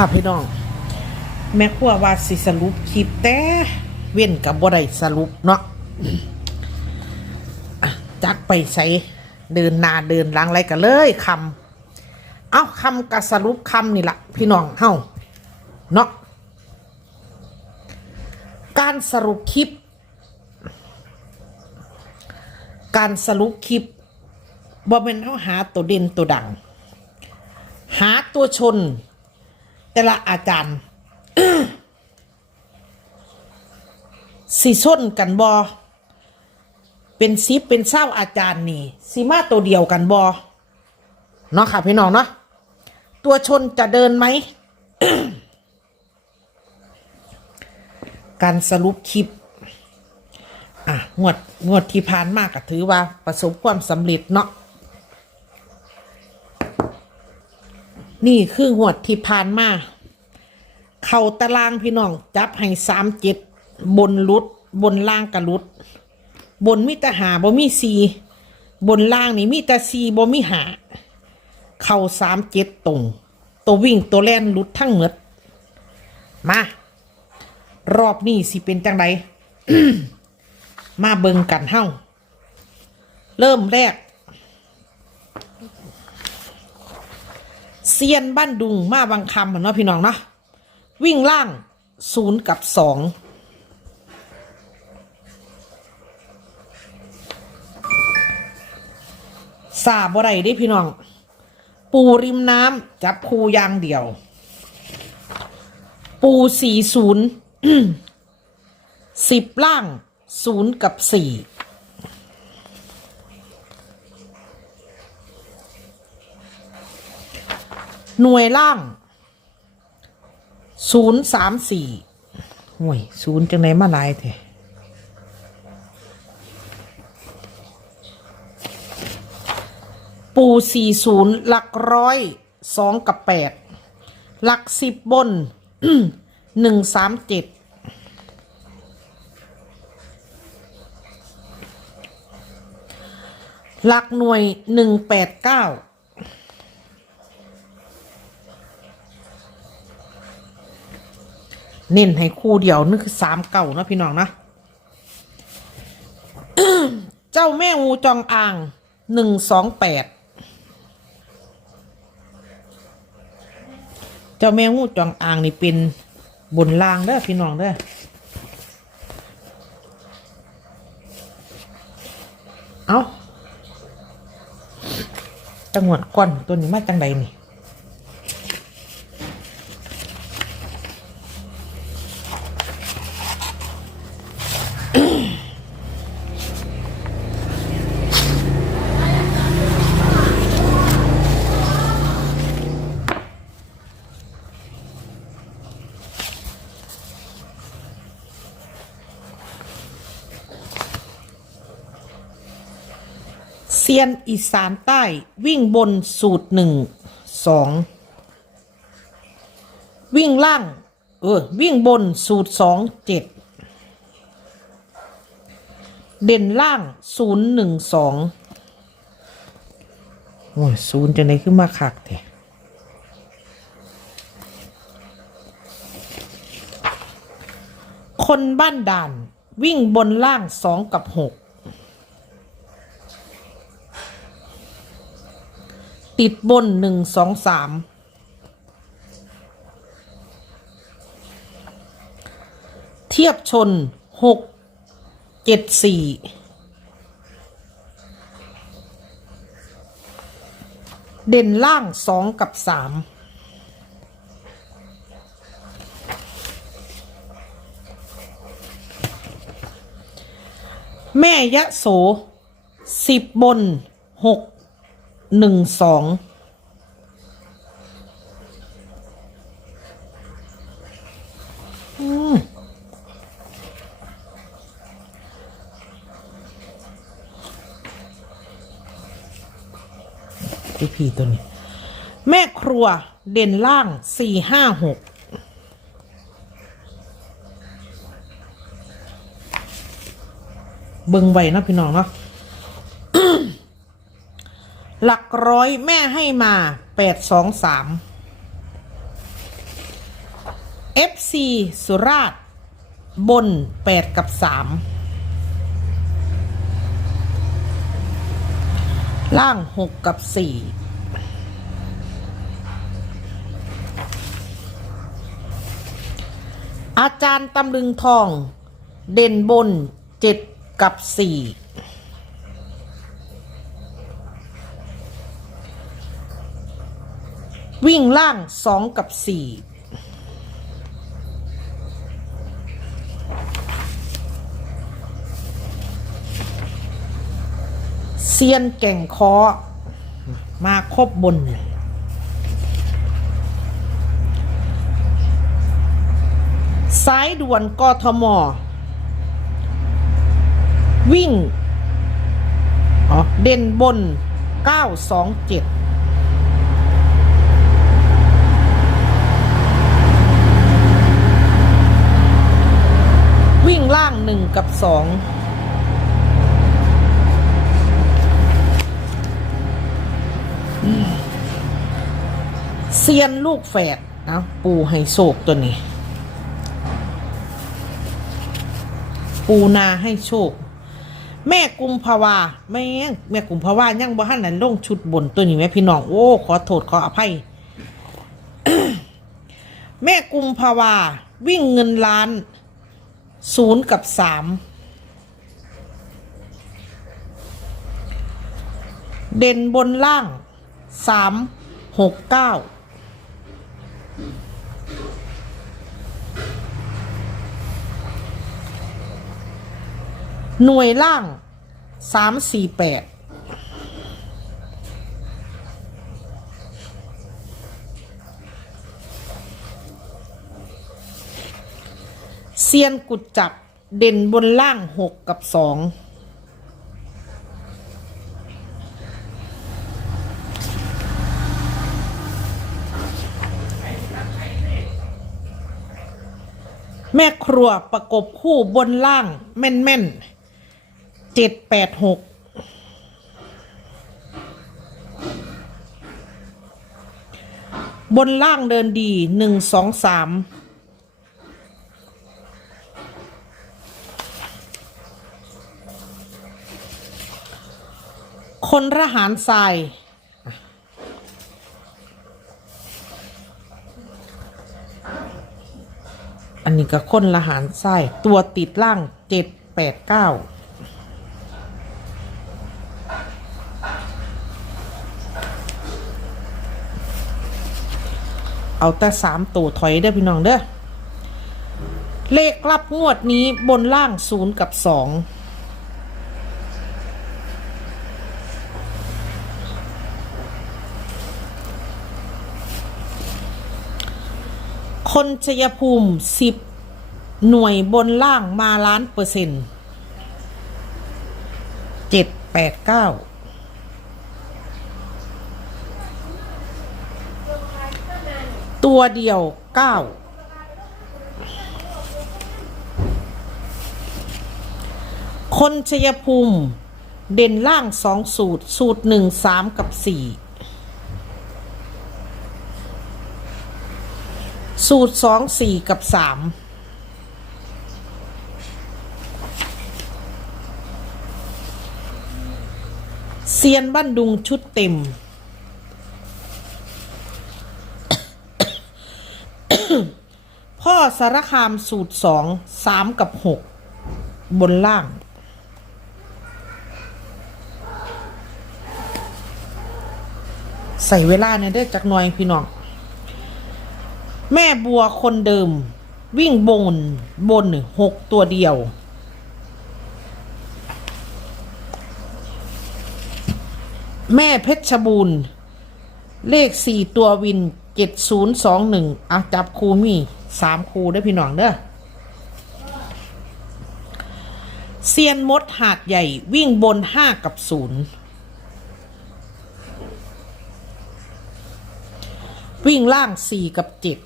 ค่ะพี่น้อง แม่ครัวว่าสิสรุปคลิปแต่เว้นกับบ่ได้สรุปเนาะจักไปใส่เดินหนาเดินหลังอะไรกันเลยคำเอาคำกับสรุปคำนี่ละพี่น้องเฮาเนาะการสรุปคลิป การสรุปคลิปบ่เป็นเอาหาตัวเด่นตัวดัง หาตัวชน แต่ละอาจารย์สีส้นกันบอเป็นซิปเป็นเศร้าอาจารย์นี่สีมาตัวเดียวกันบอเนาะค่ะพี่น้องเนาะตัวชนจะเดินไหม การสรุปคลิป อะงวดงวดที่ผ่านมากก็ถือว่าประสบความสำเร็จเนาะ นี่คืองวดที่ผ่านมา เข่าตารางพี่น้อง จับให้สามเจ็ดบนลุด บนล่างกระลุด บนมิตรหาบ่มีสีบนล่างนี่มีแต่สีบ่มีหา เข่าสามเจ็ดตรง ตัววิ่งตัวแล่นลุดทั้งหมดมา รอบนี้สิเป็นจังไดมาเบิงกันเฮ้า เริ่มแรก เซียนบ้านดุงมาบางคำเหมือนเนาะพี่น้องเนาะวิ่งล่างศูนย์กับสองสาบ่ได้เด้พี่น้อง ปูริมน้ำจับคูยางเดียว ปูสี่ศูนย์สิบล่างศูนย์กับสี่ หน่วยล่างศูนย์สามสี่ห่วยศูนย์จังไหนมาหลายแท้ปูสี่ศูนย์หลักร้อยสองกับแปดหลักสิบบนหนึ่งสามเจ็ดหลักหน่วยหนึ่งแปดเก้า เน้นให้คู่เดียวนั่นคือสามเก่านะพี่น้องนะเจ้าแม่งูจองอ่างหนึ่งสองแปดเจ้าแม่งูจองอ่างนี่เป็นบนล่างเด้อพี่น้องเด้อเอาจังหวัดก่อนตัวนี้มาจังใดนี่ เซียนอีสานใต้วิ่งบนสูตรหนึ่งสองวิ่งล่าง เออ วิ่งบนสูตรสองเจ็ดเด่นล่างศูนย์หนึ่งสองโอ้ยศูนย์จะไหนขึ้นมาคักแท้คนบ้านด่านวิ่งบนล่างสองกับหก ติดบนหนึ่งสองสามเทียบชนหกเจ็ดสี่เด่นล่างสองกับสามแม่ยะโสสิบบนหก หนึ่งสองพี่พีตัวนี้ แม่ครัวเด่นล่างสี่ห้าหกเบิ่งไว้นะพี่น้องเนาะ หลักร้อยแม่ให้มาแปดสองสาม FC สุราษฎร์บน8กับ3ล่าง6กับ4อาจารย์ตำลึงทอง เด่นบน7กับ4 วิ่งล่าง2กับ4เซียนแก่งคอมาครบบนเนี่ยสายด่วนกทม วิ่ง เด่นบน 927 วิ่งล่าง หนึ่งกับสองเซียนลูกแฝดนะปูไฮโศกตัวนี้ ปูนาให้โชค แม่กุมภาวาแม่แม่กุมภาวายังบ่ทันนั้นลงชุดบนตัวนี้แม่พี่น้อง โอ้ ขอโทษ ขออภัย แม่กุมภาวาวิ่งเงินล้าน ศูนย์กับสามเด่นบนล่างสามหกเก้าหน่วยล่างสามสี่แปด เซียนกุดจับเด่นบนล่างหกกับสองแม่ครัวประกบคู่บนล่างแม่นแม่นเจ็ดแปดหกบนล่างเดินดีหนึ่งสองสาม คนระหารทรายอันนี้ก็คนละหารทรายตัวติดล่างเจ็ดแปดเก้าเอาแต่สามตัวถอยได้พี่น้องเด้อ เลขรับงวดนี้บนล่างศูนย์กับสอง คนชัยภูมิสิบหน่วยบนล่างมาล้านเปอร์เซ็นต์เจ็ดแปดเก้าตัวเดียวเก้าคนชัยภูมิ เด่นล่างสองสูตร สูตรหนึ่งสามกับสี่ สูตรสองสี่กับสามเซียนบ้านดุงชุดเต็ม พ่อสารคามสูตรสองสามกับหกบนล่าง ใส่เวลาเนี่ยได้จากหน่อยพี่น้อง แม่บัวคนเดิม วิ่งบนบนหกตัวเดียว แม่เพชรบูรณ์ เลขสี่ตัววินเจ็ดศูนย์สองหนึ่งเอาจับครูมีสามครูได้พี่น้องเด้อเซียนมดหาดใหญ่วิ่งบนห้ากับศูนย์วิ่งล่างสี่กับเจ็ด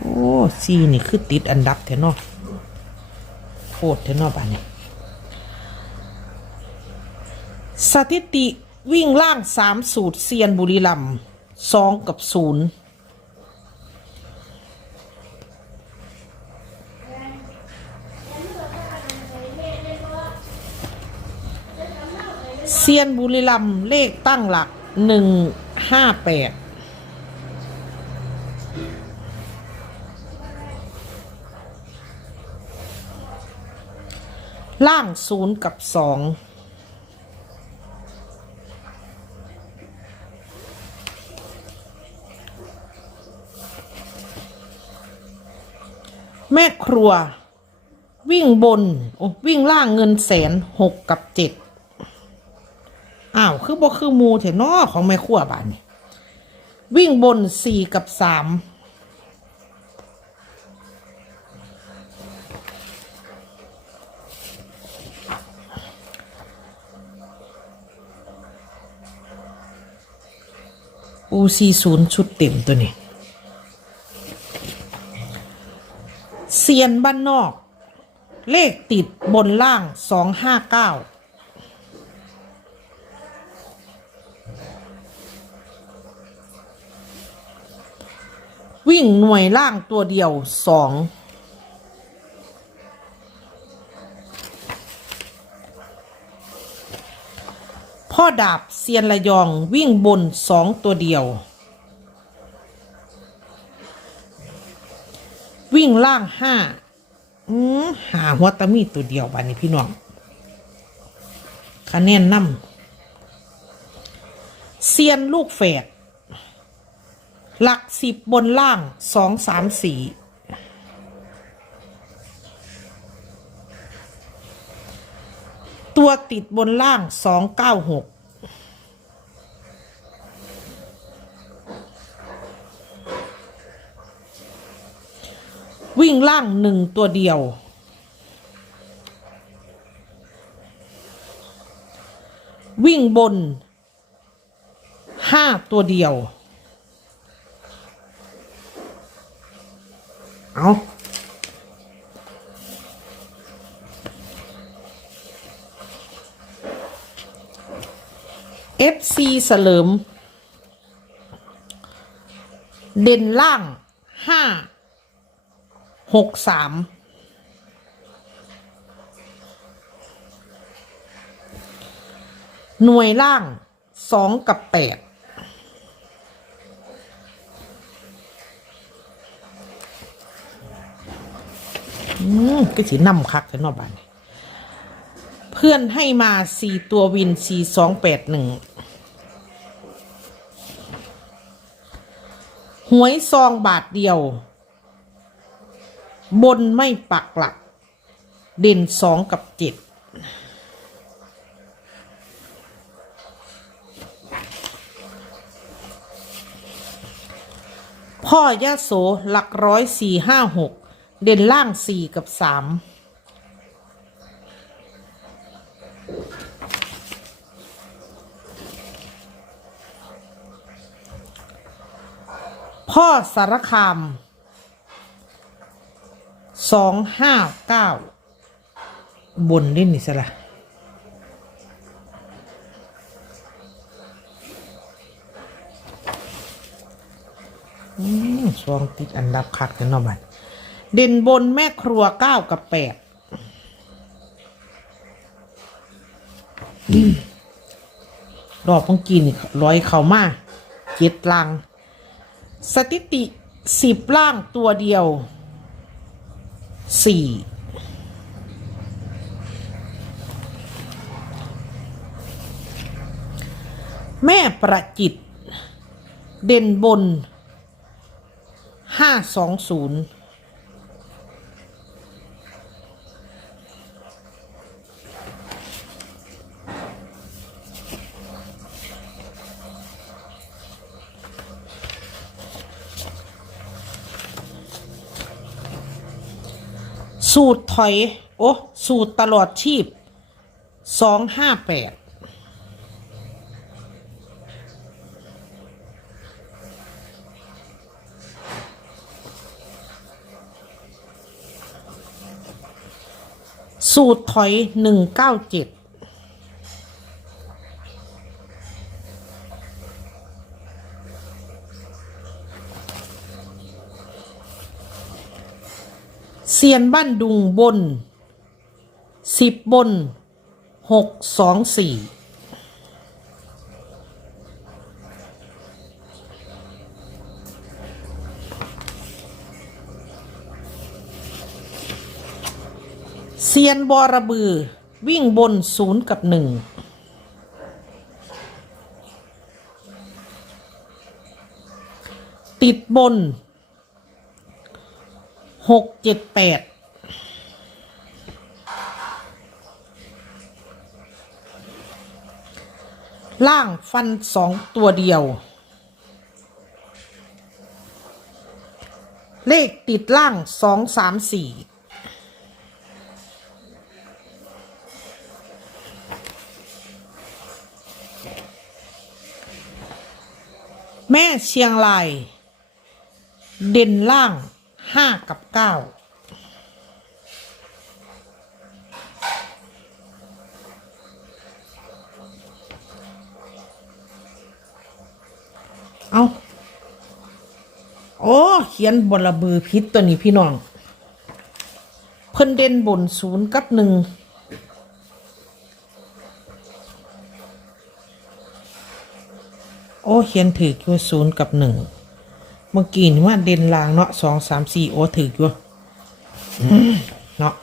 โอ้ซีนี่คือติดอันดับแถนอโคตรแถนอบ้านเนี่ยสถิติวิ่งล่างสามสูตรเซียนบุรีลำสองกับศูนย์เซียนบุรีลำเลขตั้งหลักหนึ่งห้าแปด ล่างศูนย์กับสองแม่ครัว วิ่งบนวิ่งล่างเงินแสนหกกับเจ็ดอ้าว คือบ่คือมูเถอะนอของแม่ครัวบ้านนี่วิ่งบนสี่กับสาม อูซีศูนย์ชุดเต็มตัวนี้เซียนบ้านนอก เลขติดบนล่างสองห้าเก้าวิ่งหน่วยล่างตัวเดียวสองพ่อดาบ เซียนระยองวิ่งบนสองตัวเดียว วิ่งล่างห้าหาหัวตะมีตัวเดียวบานนี้พี่น้องคะแนนนำเซียนลูกแฝดหลักสิบบนล่างสองสามสี่ตัวติดบนล่างสองเก้าหก วิ่งล่างหนึ่งตัวเดียว วิ่งบนห้าตัวเดียว เอาเอฟซีเสลิม เด่นล่างห้า หกสามหน่วยล่างสองกับแปดอืมก็สินำคักกันเนอกบ้านเพื่อนให้มาสี่ตัววินสี่สองแปดหนึ่งหวยซองบาทเดียว บนไม่ปักหลัก เด่นสองกับเจ็ดพ่อยาโสหลักร้อยสี่ห้าหกเด่นล่างสี่กับสามพ่อสารคาม สองห้าเก้าบนดินี่สละอืมสวงติดอันดับคัดกันเนาะบัดเด่นบนแม่ครัวเก้ากับแปดรอบเมื่อกี้นี่ร้อยเข้ามาเจ็ดลัง สถิติสิบล่างตัวเดียว สี่แม่ประจิต เด่นบนห้าสองศูนย์ สูตรถอย โอ้สูตรตลอดชีพสองห้าแปดสูตรถอยหนึ่งเก้าเจ็ด เซียนบ้านดุงบนสิบบนหกสองสี่เซียนบอระบือ วิ่งบนศูนย์กับหนึ่งติดบน หกเจ็ดแปดล่างฟันสองตัวเดียว เลขติดล่างสองสามสี่แม่เชียงราย เด่นล่าง ห้ากับเก้าเอาโอ้เขียนบนระบือพิษตัวนี้พี่น้อง เพิ่นเด่นบนศูนย์กับหนึ่งโอ้เขียนถืออยู่ศูนย์กับหนึ่ง เมื่อกี้นี่ว่าเด่นลางเนาะสองสามสี่โอ้ถืออยู่เนาะ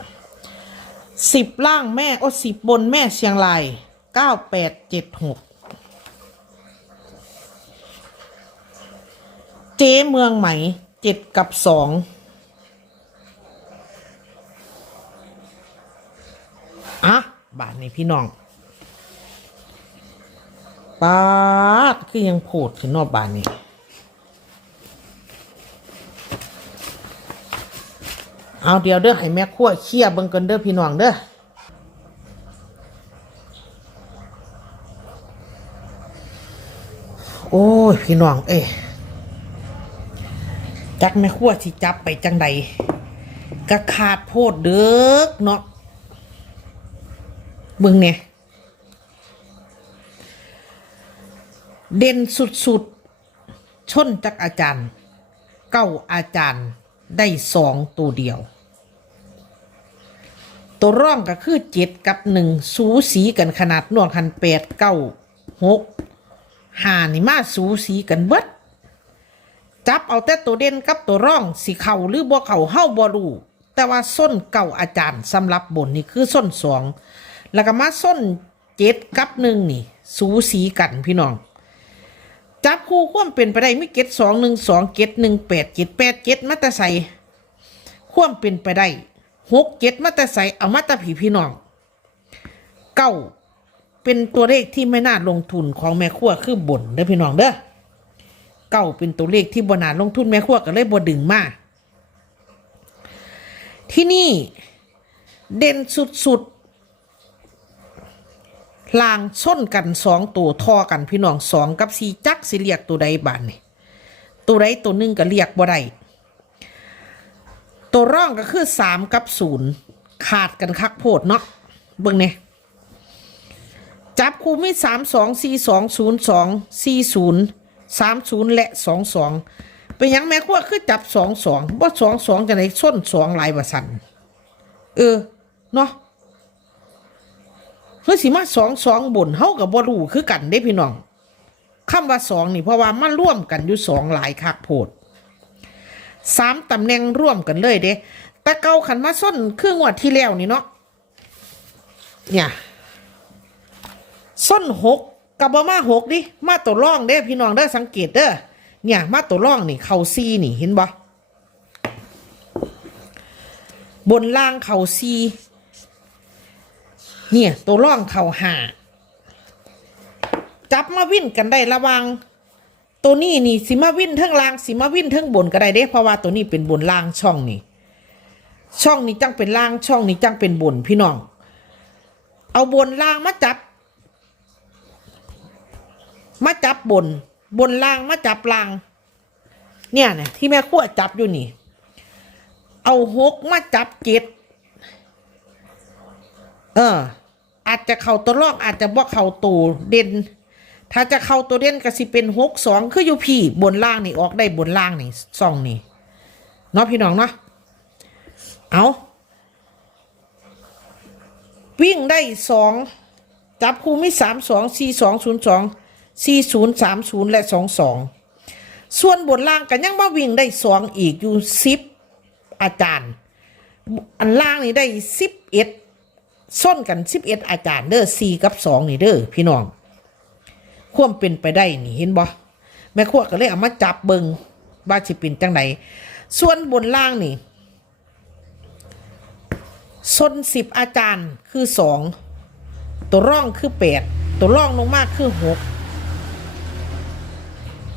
สิบล่างแม่โอ้สิบบนแม่เชียงรายเก้าแปดเจ็ดหกเจ๊เมืองใหม่เจ็ดกับสองอะบาทนี้พี่น้องปาดคือยังโผดขึ้นอกบานนี้ เอาเดี๋ยวเด้อให้แม่ขั้วเคี่ยเบิ่งกันเด้อพี่น้องเด้อโอ้ยพี่น้องเอ้จักแม่ขั้วสิจับไปจังใดกระขาดโพดเด้อเนาะเบิ่งเนี่ยเด่นสุดๆชนจักอาจารย์ เก้าอาจารย์ได้สองตัวเดียว ตัวร่องก็คือเจ็ดกับหนึ่งสูสีกันขนาดนวงคันแปดเก้าหกห้านี่มาสูสีกันเบิดจับเอาแต่ตัวเด่นกับตัวร่องสีเข่าหรือบ่เข่าเฮ้าบ่รู้แต่ว่าส้นเก่าอาจารย์สำหรับบนนี่คือส้นสองแล้วก็มาส้นเจ็ดกับหนึ่งนี่ สูสีกันพี่น้อง จับคู่ควมเป็นไปได้ไม่เก็ดสองหนึ่งสองเก็ดหนึ่งแปดเจ็ดแปดเจ็ดมาแต่ใส่ควมเป็นไปได้ หกเจ็ดมาแต่ใสเอามาแต่ผีพี่น้องเก้าเป็นตัวเลขที่ไม่น่าลงทุนของแม่ขั้วคือบนเด้อพี่น้องเด้อเก้าเป็นตัวเลขที่บนาลงทุนแม่ขั้วก็เลยบดึงมากที่นี่เด่นสุดๆลางส้นกันสองตัวทอกันพี่น้องสองกับสีจักสิเรียกตัวใดบานนี่ตัวใดตัวหนึ่งก็เรียกบ่ได้ ร่องก็คือสามกับศูนย์ขาดกันคักโพดเนาะเบิ่งเนี่ยจับคู่มีสามสองสี่สองศูนย์สองสี่ศูนย์สามศูนย์และสองสองเป็นยังแม่ขั้วคือจับสองสองว่สองสองจะไหนส้นสองหลายบาสันเออเนาะคือสิมาสองสองบนเฮากับบรูคือกันเด้พี่น้องคำว่าสองนี่เพราะว่ามันร่วมกันอยู่สองหลายคักโพด สามตำแหน่งร่วมกันเลยเด้แต่เก่าขันมาส้นครึ่งวัดที่แล้วนี่เนาะเนี่ยส้นหกกับบมาหกดิมาตัวร่องเด้พี่น้องเด้อสังเกตเด้อเนี่ยมาตัวร่องนี่เข่าซีนี่เห็นบ่บนล่างเข่าซีเนี่ยตัวร่องเข่าหาจับมาวิ่นกันได้ระวัง ตัวนี้นี่สิมาวิ่นเทั้งล่างสิมาวิ่นเทั้งบนก็ได้เด้เพราะว่าตัวนี้เป็นบนล่างช่องนี่ ช่องนี้จังเป็นล่างช่องนี้จังเป็นบนพี่น้อง เอาบนล่างมาจับ มาจับบน บนล่างมาจับล่าง เนี่ยนะที่แม่ขั้วจับอยู่นี่ เอาหกมาจับเจ็ดเอออาจจะเข่าตัวลอกอาจจะบ่เข่าตัวเด่น ถ้าจะเข้าตัวเด่นก็สิเป็นหกสองคืออยู่พี่บนล่างนี่ออกได้บนล่างนี่ซองนี่เนาะพี่น้องเนาะเอาวิ่งได้สองจับคู่มีสามสองสี่สองศูนย์สองสี่ศูนย์สามศูนย์และสองสองส่วนบนล่างกันยังมาวิ่งได้สองอีกอยู่สิบอาจารย์ อันล่างนี่ได้สิบเอ็ดส้นกันสิบเอ็ดอาจารย์เด้อสี่กับสองนี่เด้อพี่น้อง ความเป็นไปได้นี่เห็นบ่แม่ครัวก็เลยเอามาจับเบิงว่าสิเป็นจังไหนส่วนบนล่างนี่ส้นสิบอาจารย์คือสองตัวร่องคือแปดตัวร่องลงมากคือหก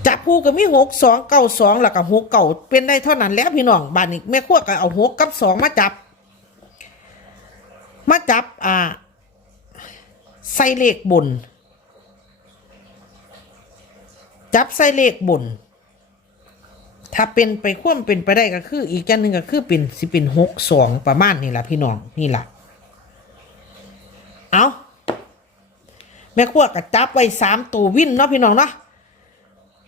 จับผู้ก็มีหกสองเก้าสองแล้วก็หกเก่าเป็นได้เท่านั้นแล้วพี่น้องบ้านนี้แม่ครัวก็เอาหกกับสองมาจับ มาจับอ่าใส่เลขบน จับใส่เลขบน ถ้าเป็นไปคว่ำเป็นไปได้ก็คือ อีกอย่างหนึ่งก็คือเป็นสิเป็นหกสองประมาณนี่แหละพี่น้องนี่แหละเอาแม่ขั้วก็จับไว้สามตัววินเนาะพี่น้องเนาะ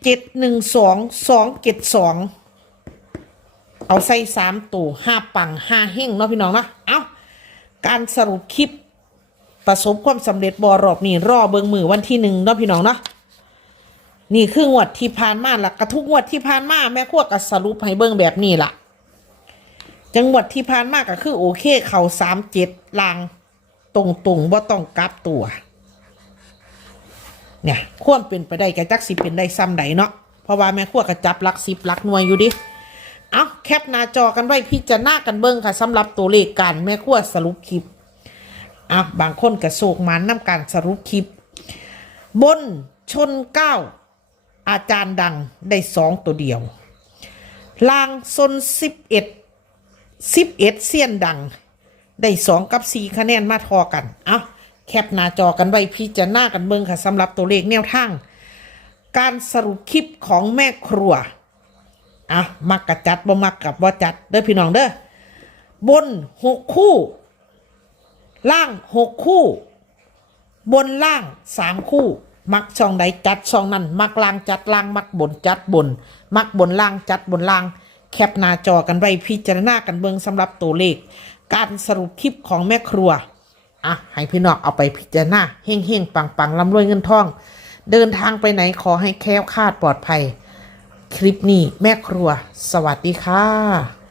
เจ็ดหนึ่งสองสองเจ็ดสองเอาใส่สามตัวห้าปังห้าเฮ่งเนาะพี่น้องเนาะเอาการสรุปคลิปประสบความสำเร็จบอรอบนี่รอเบิงมือวันที่หนึ่งเนาะพี่น้องเนาะ นี่คืองวดที่ผ่านมาละกระทุกงวดที่ผ่านมาแม่ขั้วก็สรุปให้เบิ่งแบบนี้ล่ะ จังหวัดที่ผ่านมาก็คือโอเค เขาสามเจ็ดลางตรงตรงๆว่าต้องกลับตัว เนี่ยควรเป็นไปได้แกจักสิเป็นได้ซ้ำใดเนาะเพราะว่าแม่ขั้วก็จับลักสิบลักหน่วยอยู่ดิเอาแคปหน้าจอกันไว้พิจารณากันเบิ่งค่ะสำหรับตัวเลขการแม่ขั้วสรุปคลิปอะบางคนกระโศกมันน้ำการสรุปคลิป บนชนเก้า อาจารย์ดังได้สองตัวเดียว ลางซนสิบเอ็ดสิบเอ็ดเซียนดัง ได้สองกับสี่คะแนนมาทอกัน เอาแคปหน้าจอกันไว้พิจารณากันเบิ่งค่ะสำหรับตัวเลขแนวทาง การสรุปคลิปของแม่ครัวอะมักกะจัดบ่มักกับบ่จัดเด้อพี่น้องเด้อบนหกคู่ ล่างหกคู่ บนล่างสามคู่ มักช่องใดจัดช่องนั้นมักล่างจัดล่างมักบนจัดบน มักบนล่างจัดบนล่าง แคปหน้าจอกันไว้พิจารณากันเบิ่งสำหรับตัวเลข การสรุปคลิปของแม่ครัวอะให้พี่น้องเอาไปพิจารณาเฮงเฮงปังปังๆร่ำรวยเงินทอง เดินทางไปไหนขอให้แคล้วคลาดปลอดภัย คลิปนี้แม่ครัว สวัสดีค่ะ